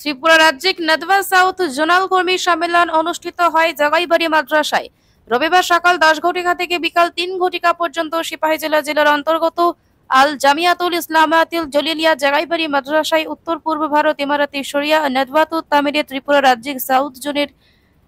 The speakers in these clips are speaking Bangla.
ত্রিপুরা রাজ্যিক নাদওয়া সাউথ জোনাল কর্মী সম্মেলন অনুষ্ঠিত হয় জগাইবাড়ি মাদ্রাসায়। রবিবার সকাল 10 ঘটিকা থেকে বিকাল 3 ঘটিকা পর্যন্ত সিপাহীজলা জেলার অন্তর্গত আল জামিয়াতুল ইসলামিয়াতুল জলিলিয়া জগাইবাড়ি মাদ্রাসায় উত্তর পূর্ব ভারত ইমারাতি শরিয়া নাদওয়াতুত তামিরে ত্রিপুরা রাজ্যিক সাউথ জোনের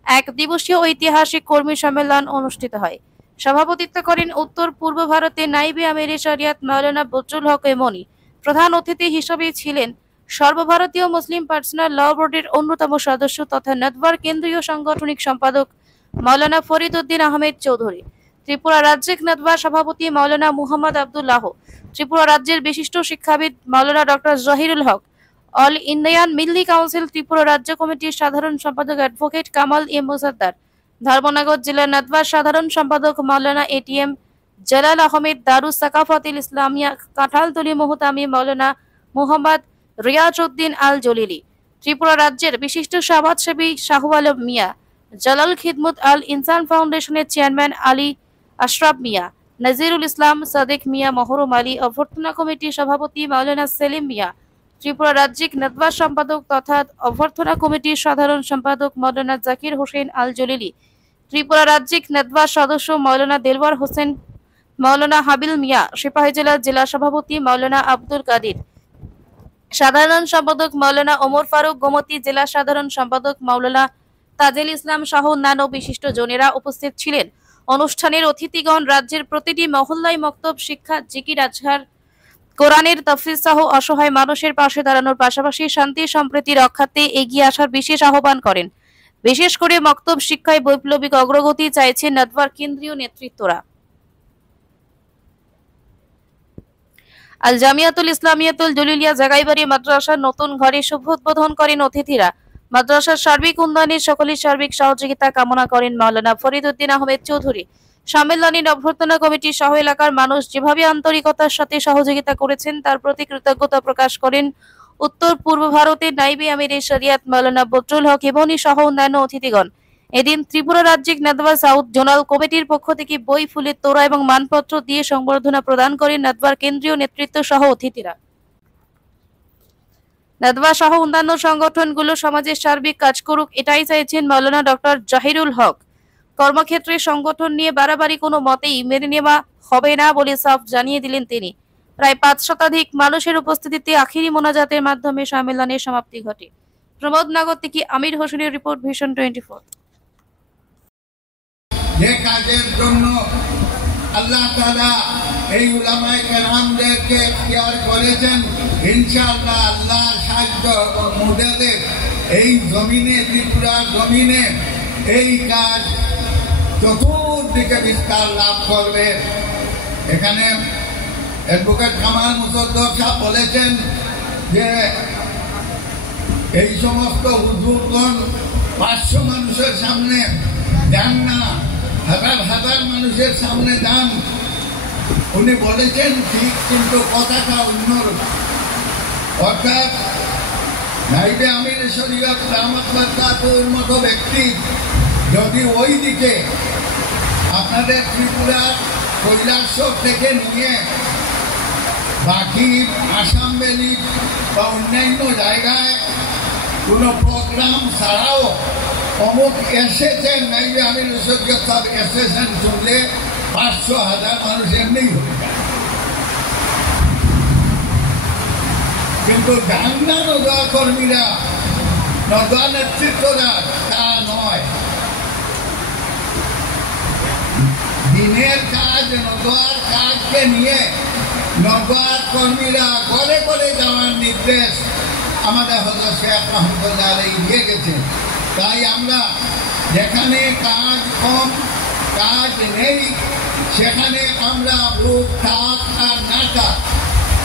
এক দিবসীয় ঐতিহাসিক কর্মী সম্মেলন অনুষ্ঠিত হয়। সভাপতিত্ব করেন উত্তর পূর্ব ভারতের নাইবে আমির শরিয়াত মাওলানা বজলুল হক এমনি। প্রধান অতিথি হিসেবে ছিলেন সর্বভারতীয় মুসলিম পার্সোনাল ল বোর্ডের অন্যতম সদস্য তথা নাদওয়ার কেন্দ্রীয় সাংগঠনিক সম্পাদক মাওলানা ফরিদ উদ্দিন আহমেদ চৌধুরী, ত্রিপুরা রাজ্যিক নাদওয়া সভাপতি মাওলানা মুহাম্মদ আব্দুল্লাহ, ত্রিপুরা রাজ্যের বিশিষ্ট শিক্ষাবিদ Maulana doctor Zahirul Haque, all Indian Milli council Tripura রাজ্য কমিটির সাধারণ সম্পাদক অ্যাডভোকেট কামাল এ মুসাদ্দার, ধর্মনগর জেলা নাদওয়ার সাধারণ সম্পাদক মাওলানা এটিএম জালাল আহমেদ, দারুস সাকাফাতিল ইসলামিয়া কাঁঠালতলী মোহতামি মাওলানা মুহাম্মদ রিয়াজউদ্দিন আল জলিলি, ত্রিপুরা রাজ্যের বিশিষ্ট সমাজসেবী শাহু আলম মিয়া, জালাল খিদমত আল ইনসান ফাউন্ডেশনের চেয়ারম্যান আলী আশরাফ মিয়া, নাজিরুল ইসলাম সাদেক মিয়া, মহরুম আলী, অভ্যর্থনা কমিটির সভাপতি মাওলানা সেলিম মিয়া, ত্রিপুরা রাজ্যিক নাদওয়া সম্পাদক তথা অভ্যর্থনা কমিটির সাধারণ সম্পাদক মাওলানা জাকির হোসেন আল জলিলি, ত্রিপুরা রাজ্যিক নাদওয়া সদস্য মাওলানা দেলওয়ার হোসেন, মাওলানা হাবিল মিয়া, সিপাহীজলা জেলা সভাপতি মাওলানা আব্দুল কাদির, সাধারণ সম্পাদক মাওলানা ওমর ফারুক, গোমতী জেলা সাধারণ সম্পাদক মাওলানা তাজেল ইসলাম সহ অন্যান্য বিশিষ্ট জনেরা উপস্থিত ছিলেন। অনুষ্ঠানের অতিথিগণ রাজ্যের প্রতিটি মহল্লায় মক্তব শিক্ষা, জিকির আজহার, কোরআনের তাফসীর সহ অসহায় মানুষের পাশে দাঁড়ানোর পাশাপাশি শান্তি সম্প্রীতি রক্ষার্থে এগিয়ে আসার বিশেষ আহ্বান করেন। বিশেষ করে মক্তব শিক্ষায় বৈপ্লবিক অগ্রগতি চাইছে নাদওয়ার কেন্দ্রীয় নেতৃত্বরা। আল জামিয়াতুল ইসলামিয়াতুল জলিলিয়া জগাইবাড়ি মাদ্রাসার নতুন ঘরে শুভ উদ্বোধন করেন অতিথিরা। মাদ্রাসার সার্বিক উন্নয়নে সকলের সার্বিক সহযোগিতা কামনা করেন মাওলানা ফরিদ উদ্দিন আহমেদ চৌধুরী। সম্মেলনের অভ্যর্থনা কমিটির সহ এলাকার মানুষ যেভাবে আন্তরিকতার সাথে সহযোগিতা করেছেন তার প্রতি কৃতজ্ঞতা প্রকাশ করেন উত্তর পূর্ব ভারতের নাইবে আমির শরিয়াত মাওলানা বজলুল হক এমনি সহ অন্যান্য অতিথিগণ। এদিন ত্রিপুরা রাজ্যিক নাদওয়া সাউথ জোনাল কমিটির পক্ষ থেকে বই, ফুলের তোড়া এবং মানপত্র দিয়ে সংবর্ধনা প্রদান করেন নাদওয়ার কেন্দ্রীয় নেতৃত্ব সহ অতিথিরা। নাদওয়া সহ অন্যান্য সংগঠনগুলো সমাজের সার্বিক কাজ করুক, এটাই চাইছেন মাওলানা ডক্টর জহিরুল হক। কর্মক্ষেত্রে সংগঠন নিয়ে বাড়াবাড়ি কোনো মতেই মেনে নেওয়া হবে না বলে সাফ জানিয়ে দিলেন তিনি। প্রায় 5 শতাধিক মানুষের উপস্থিতিতে আখিরি মোনাজাতের মাধ্যমে সম্মেলনের সমাপ্তি ঘটে। প্রমোদনগর থেকে আমির হোসেনের রিপোর্ট, ভিশন 24। যে কাজের জন্য আল্লাহ তাআলা এই উলামায়ে কেরামদেরকে ইখতিয়ার করেছেন, ইনশাআল্লাহ আল্লাহর সাহায্য এবং মদদে এই জমিনে, ত্রিপুরার জমিনে এই কাজ চতুর্দিকে বিস্তার লাভ করবে। এখানে অ্যাডভোকেট কামাল মুসাদ্দার সাহেব বলেছেন যে এই সমস্ত হুজুরগণ 500 মানুষের সামনে যান না, হাজার হাজার মানুষের সামনে যান। উনি বলেছেন ঠিক, কিন্তু কথাটা অন্যরকম। অর্থাৎ নাইবে আমির শরিয়ত রাহমাতুল্লাহির মতো ব্যক্তি যদি ওই দিকে আপনাদের ত্রিপুরার কৈলাসহর থেকে নিয়ে বাকি আসাম ভ্যালি বা অন্যান্য জায়গায় কোনো প্রোগ্রাম ছাড়াও অমুক এসেছেন, নাইবে আমির শরিয়ত সাহেব এসেছেন শুনলে 500,000 মানুষ এমনি হয়ে যায়। কিন্তু ডান্না নদওয়া কর্মীরা, নদওয়া নেতৃত্বরা তা নয়। দিনের কাজ, নদওয়ার কাজকে নিয়ে নদওয়ার কর্মীরা ঘরে ঘরে যাওয়ার নির্দেশ আমাদের হযরত শেখ রহমতুল্লাহ আলাইহি দিয়ে গেছেন। তাই আমরা যেখানে কাজ কম, কাজ নেই, সেখানে আমরা লোক থাক আর না থাক,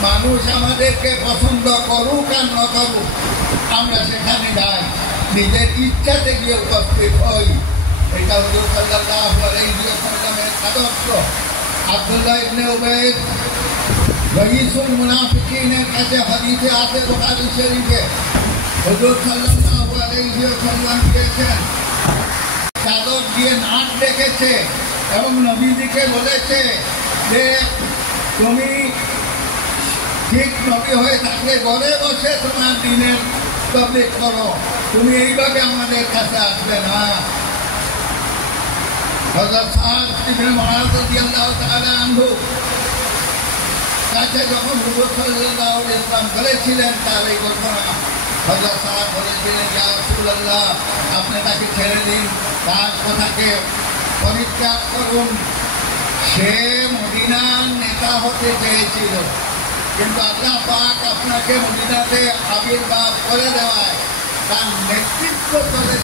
মানুষ আমাদেরকে পছন্দ করুক আর না করুক, আমরা সেখানে যাই, নিজের ইচ্ছাতে গিয়ে উপস্থিত হই। এটা হুজুর সাল্লাল্লাহু আলাইহি ওয়াসাল্লামের আদর্শ। আব্দুল্লাহ ইবনে উবাই রাইসুল মুনাফিকিনের কাছে হাদিসে আছে বুখারী শরীফে, হুজুর সাল্লাল্লাহু আলাইহি ওয়াসাল্লাম বলেছেন, চাদর দিয়ে নাক ডেকেছে এবং নবীজিকে বলেছে যে তুমি ঠিক নবী হয়ে থাকলে ঘরে বসে তোমার দিনের তবলিগ করো, তুমি এইভাবে আমাদের কাছে আসবে না। হযরত সাদ ইবনে মুআয রাদিয়াল্লাহু তাআলা আনহু কাছে যখন হুজুর সাল্লাল্লাহু আলাইহি ওয়াসাল্লাম বলেছিলেন তার এই ঘটনা, হযরত সাদ বলেছিলেন, ইয়া রাসূলুল্লাহ, আপনি তাকে ছেড়ে দিন, তার কথাকে পরিত্যাগ করুন। সে মদিনার নেতা হতে চেয়েছিল, কিন্তু আল্লাহ পাক আপনাকে মদিনাতে আবির্ভাব করে দেওয়ায় তার নেতৃত্ব চলে